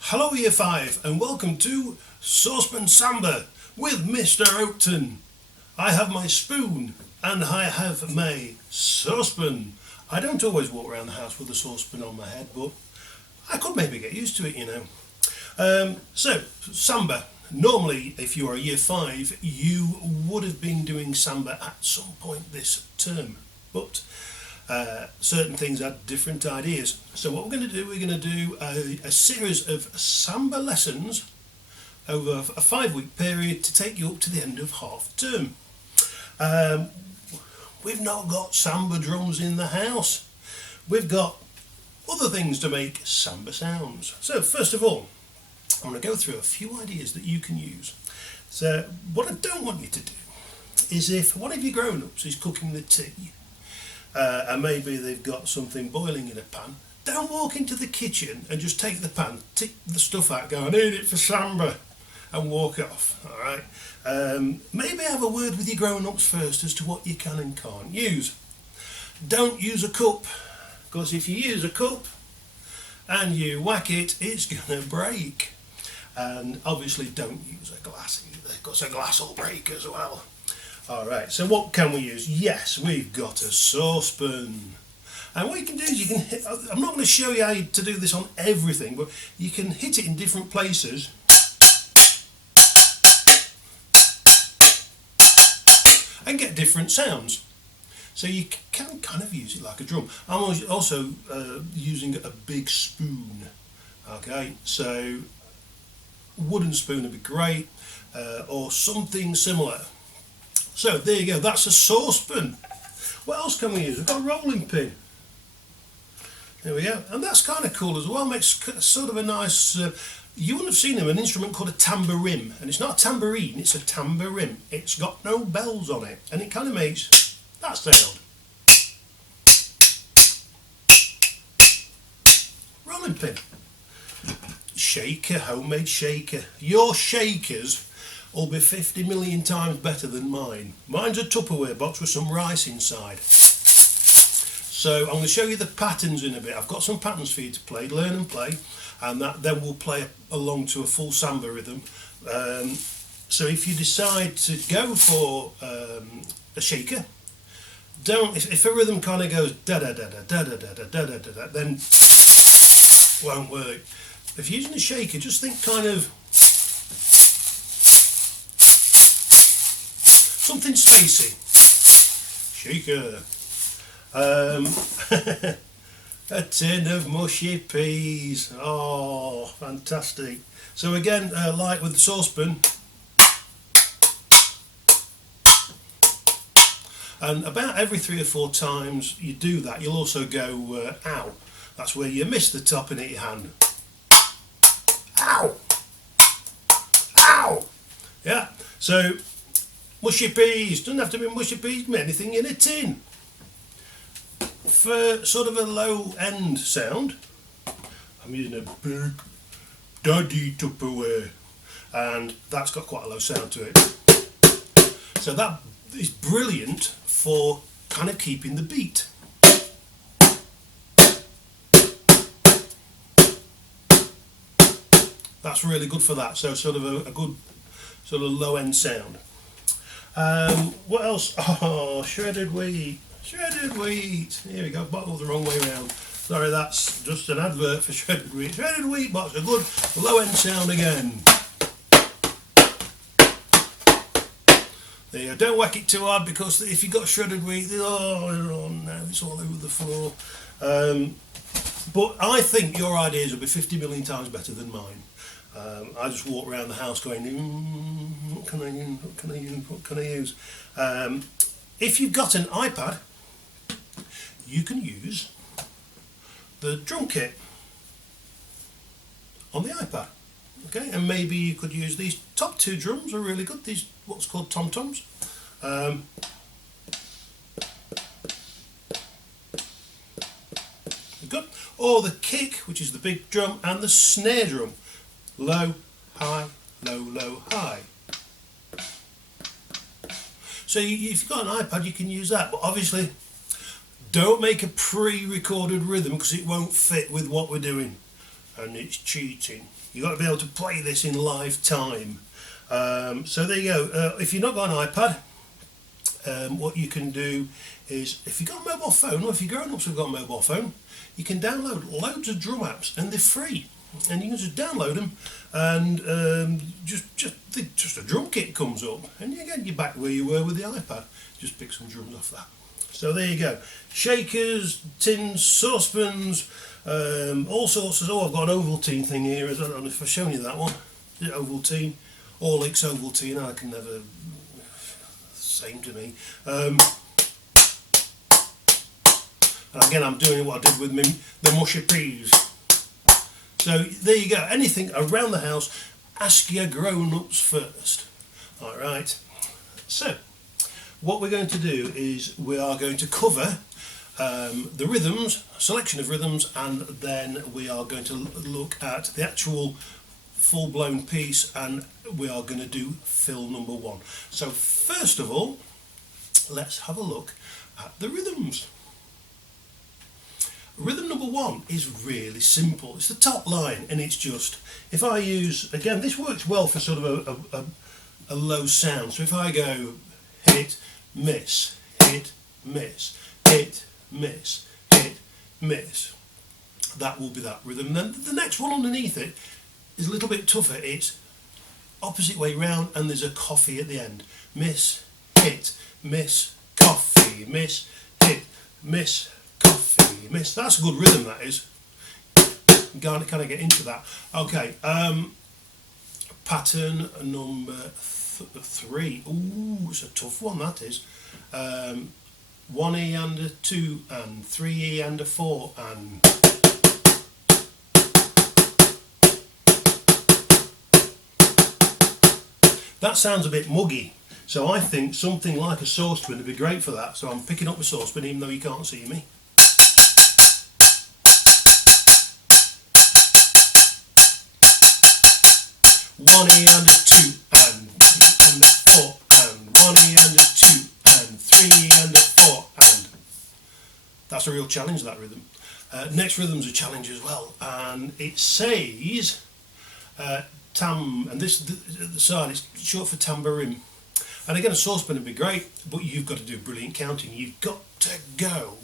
Hello Year 5 and welcome to Saucepan Samba with Mr. Oakton. I have my spoon and I have my saucepan. I don't always walk around the house with a saucepan on my head, but I could maybe get used to it, you know. So, Samba. Normally, if you are Year 5, you would have been doing Samba at some point this term, but certain things had different ideas. So what we're going to do, we're going to do a series of Samba lessons over a 5-week period to take you up to the end of half term. We've not got Samba drums in the house. We've got other things to make Samba sounds. So first of all, I'm going to go through a few ideas that you can use. So what I don't want you to do is, if one of your grown-ups is cooking the tea and maybe they've got something boiling in a pan, don't walk into the kitchen and just take the pan, take the stuff out, go, I need it for Samba, and walk off. Alright, maybe have a word with your grown-ups first as to what you can and can't use. Don't use a cup, because if you use a cup and you whack it, it's going to break. And obviously don't use a glass either, because a glass will break as well. Alright, so what can we use? Yes, we've got a saucepan. And what you can do is you can hit, I'm not going to show you how to do this on everything, but you can hit it in different places and get different sounds. So you can kind of use it like a drum. I'm also using a big spoon. Okay, so wooden spoon would be great, or something similar. So there you go, that's a saucepan. What else can we use? We've got a rolling pin. There we go, and that's kind of cool as well. Makes sort of a nice, you wouldn't have seen an instrument called a tambourine, and it's not a tambourine, it's a tambourine. It's got no bells on it, and it kind of makes that sound. Rolling pin. Shaker, homemade shaker. Your shakers will be 50 million times better than mine. Mine's a Tupperware box with some rice inside. So I'm going to show you the patterns in a bit. I've got some patterns for you to play, learn and play, and that then we'll play along to a full Samba rhythm. So if you decide to go for a shaker, don't, if a rhythm kind of goes da da da da da da da da da da, then won't work. If you're using a shaker, just think kind of something spacey. Shaker. A tin of mushy peas. Oh, fantastic. So again, like with the saucepan, and about every 3 or 4 times you do that, you'll also go ow. That's where you miss the top and hit your hand. Ow! Ow! Yeah, so mushy peas, doesn't have to be mushy peas, anything in a tin. For sort of a low end sound, I'm using a big daddy Tupperware, and that's got quite a low sound to it. So that is brilliant for kind of keeping the beat. That's really good for that, so sort of a good sort of low end sound. What else? Oh, shredded wheat. Shredded wheat. Here we go, bottled the wrong way round. Sorry, that's just an advert for shredded wheat. Shredded wheat box, a good low end sound again. There you go. Don't whack it too hard, because if you've got shredded wheat, oh no, it's all over the floor. But I think your ideas will be 50 million times better than mine. I just walk around the house going, what can I use? What can I use? What can I use? If you've got an iPad, you can use the drum kit on the iPad. Okay, and maybe you could use these top 2 drums are really good. These what's called tom-toms. Good. Or the kick, which is the big drum, and the snare drum. Low, high, low, low, high. So if you've got an iPad, you can use that, but obviously don't make a pre-recorded rhythm, because it won't fit with what we're doing, and it's cheating. You've got to be able to play this in live time. So there you go. If you've not got an iPad, what you can do is, if you've got a mobile phone, or if your grown-ups have got a mobile phone, you can download loads of drum apps, and they're free. And you can just download them, and just a drum kit comes up, and again you're back where you were with the iPad. Just pick some drums off that. So there you go. Shakers, tins, saucepans, all sorts of. Oh, I've got an Ovaltine thing here. I don't know if I've shown you that one. Is it Ovaltine? Orlick's Ovaltine. I can never. Same to me. And again, I'm doing what I did with the mushy peas. So there you go. Anything around the house, ask your grown-ups first. All right. So what we're going to do is we are going to cover the rhythms, a selection of rhythms, and then we are going to look at the actual full-blown piece, and we are going to do fill number one. So first of all, let's have a look at the rhythms. Rhythm number one is really simple. It's the top line, and it's just, if I use, again, this works well for sort of a low sound. So if I go hit, miss, hit, miss, hit, miss, hit, miss, that will be that rhythm. Then the next one underneath it is a little bit tougher. It's opposite way round, and there's a coffee at the end. Miss, hit, miss, coffee, miss, hit, miss, coffee, miss. That's a good rhythm, that is. Can I get into that? Okay, pattern number 3. Ooh, it's a tough one, that is. 1E and a 2 and 3E and a 4 and. That sounds a bit muggy, so I think something like a saucepan would be great for that. So I'm picking up a saucepan even though you can't see me. One E and a 2 and 3 and a 4 and 1E and a 2 and 3E and a 4 and. That's a real challenge, that rhythm. Next rhythm's a challenge as well, and it says tam, and this at the side is short for tambourine. And again, a saucepan would be great, but you've got to do brilliant counting. You've got to go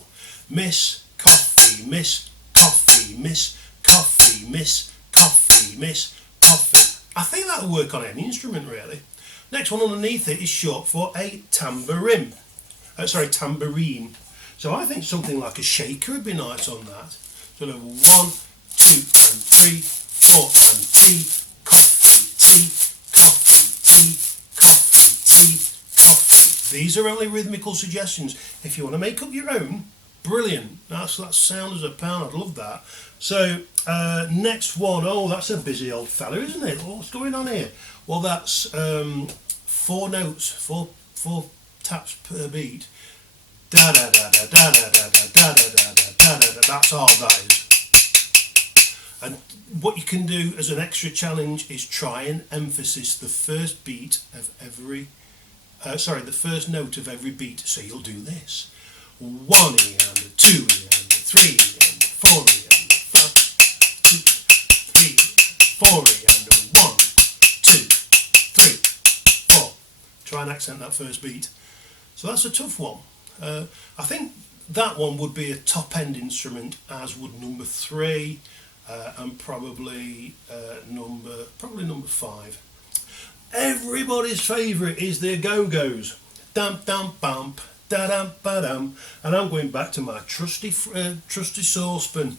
miss, coffee, miss, coffee, miss, coffee, miss, coffee, miss, coffee. I think that would work on any instrument, really. Next one underneath it is short for a tambourine. Tambourine. So I think something like a shaker would be nice on that. Sort of 1, 2 and 3, 4 and tea, coffee, tea, coffee, tea, coffee, tea, coffee. These are only rhythmical suggestions. If you want to make up your own, brilliant. That sound as a pound. I'd love that. So next one. Oh, that's a busy old fella, isn't it? What's going on here? Well, that's 4 notes, 4 taps per beat. Da da da da da da da da da da da da da. That's all that is. And what you can do as an extra challenge is try and emphasize the first beat of every. The first note of every beat. So you'll do this: 1E and a 2E and a 3E and a 4E and a 4E and a 1, 2, 3, 4. Try and accent that first beat. So that's a tough one. I think that one would be a top end instrument, as would number 3, and probably number 5. Everybody's favourite is the go-go's. Dum dum bump, da dum ba dum, and I'm going back to my trusty saucepan.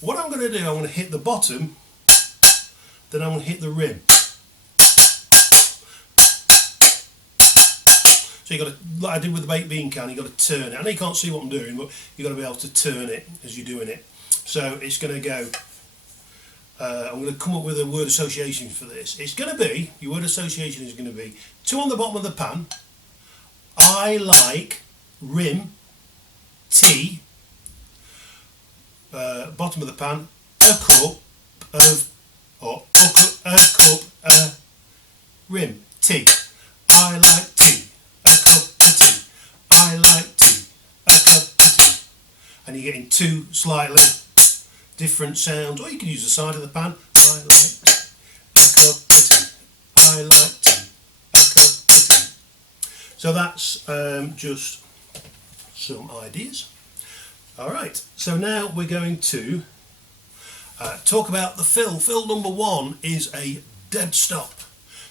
What I'm going to do, I'm going to hit the bottom, then I'm going to hit the rim. So you got to, like I did with the baked bean can, you got to turn it. I know you can't see what I'm doing, but you got to be able to turn it as you're doing it. So it's going to go. I'm going to come up with a word association for this. It's going to be, your word association is going to be 2 on the bottom of the pan. I like rim, tea, bottom of the pan, a cup of rim, tea. I like tea, a cup of tea. I like tea, a cup of tea. And you're getting 2 slightly different sounds, or you can use the side of the pan. I like I like tea. A cup of tea. So that's just some ideas. Alright, so now we're going to talk about the fill. Fill number 1 is a dead stop.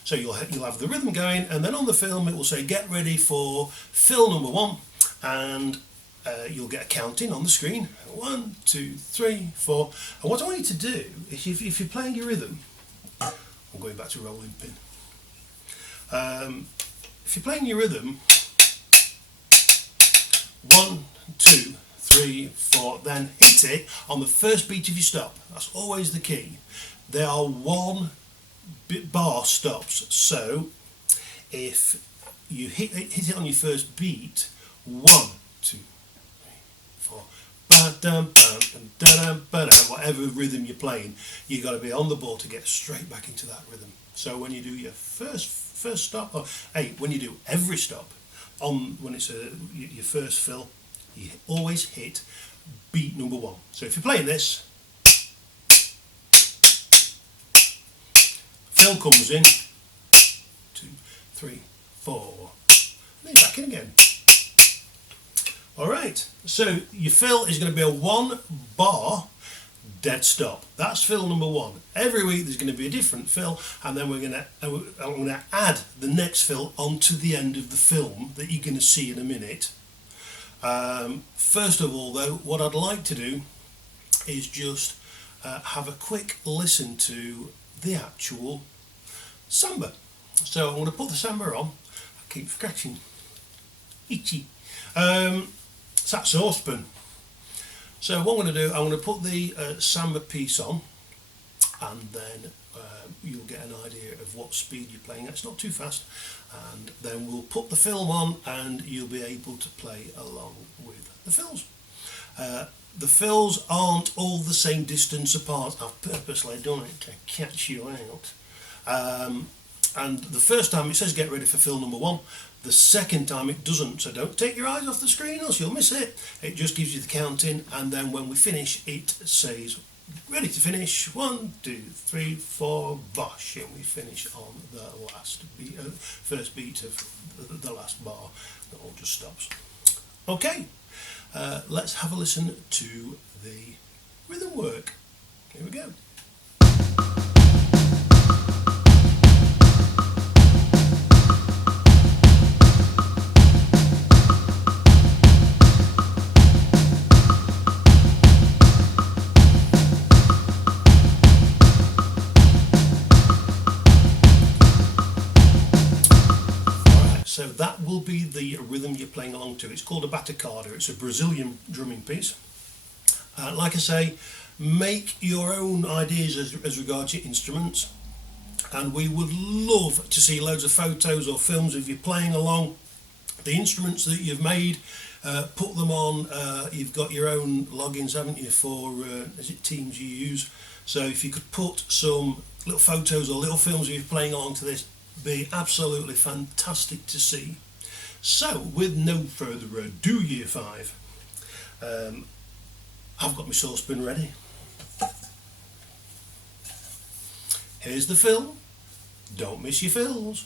So you'll have the rhythm going, and then on the film it will say get ready for fill number 1, and you'll get a counting on the screen. 1, 2, 3, 4. And what I want you to do is, if you're playing your rhythm, I'm going back to rolling pin. If you're playing your rhythm, 1, 2, 3, 4, then hit it on the first beat of your stop. That's always the key. There are 1 bar stops, so if you hit it on your first beat, 1, 2, 3, 4, ba-dum, ba-dum, ba-dum, whatever rhythm you're playing, you've got to be on the ball to get straight back into that rhythm. So when you do your first stop, or when you do every stop, when it's your first fill, you always hit beat number 1. So if you're playing this, fill comes in, 2, 3, 4, and then back in again. Alright, so your fill is going to be a 1 bar dead stop. That's fill number 1. Every week there's going to be a different fill, and then I'm going to add the next fill onto the end of the film that you're going to see in a minute. First of all though, what I'd like to do is just have a quick listen to the actual samba. So I'm going to put the samba on. I keep scratching. Itchy. It's that saucepan. So what I'm going to do, I'm going to put the samba piece on, and then you'll get an idea of what speed you're playing at. It's not too fast, and then we'll put the film on and you'll be able to play along with the fills. The fills aren't all the same distance apart. I've purposely done it to catch you out. And the first time it says get ready for fill number 1, the second time it doesn't, so don't take your eyes off the screen else you'll miss it. It just gives you the counting, and then when we finish it says ready to finish, 1, 2, 3, 4, bosh, and we finish on the last beat, first beat of the last bar. It all just stops. Okay, let's have a listen to the rhythm work. Here we go. So that will be the rhythm you're playing along to. It's called a batucada. It's a Brazilian drumming piece. Like I say, make your own ideas as regards your instruments, and we would love to see loads of photos or films of you playing along the instruments that you've made. Put them on. You've got your own logins, haven't you, for is it Teams you use? So if you could put some little photos or little films of you playing along to this, be absolutely fantastic to see. So with no further ado, year 5, I've got my saucepan ready. Here's the fill. Don't miss your fills.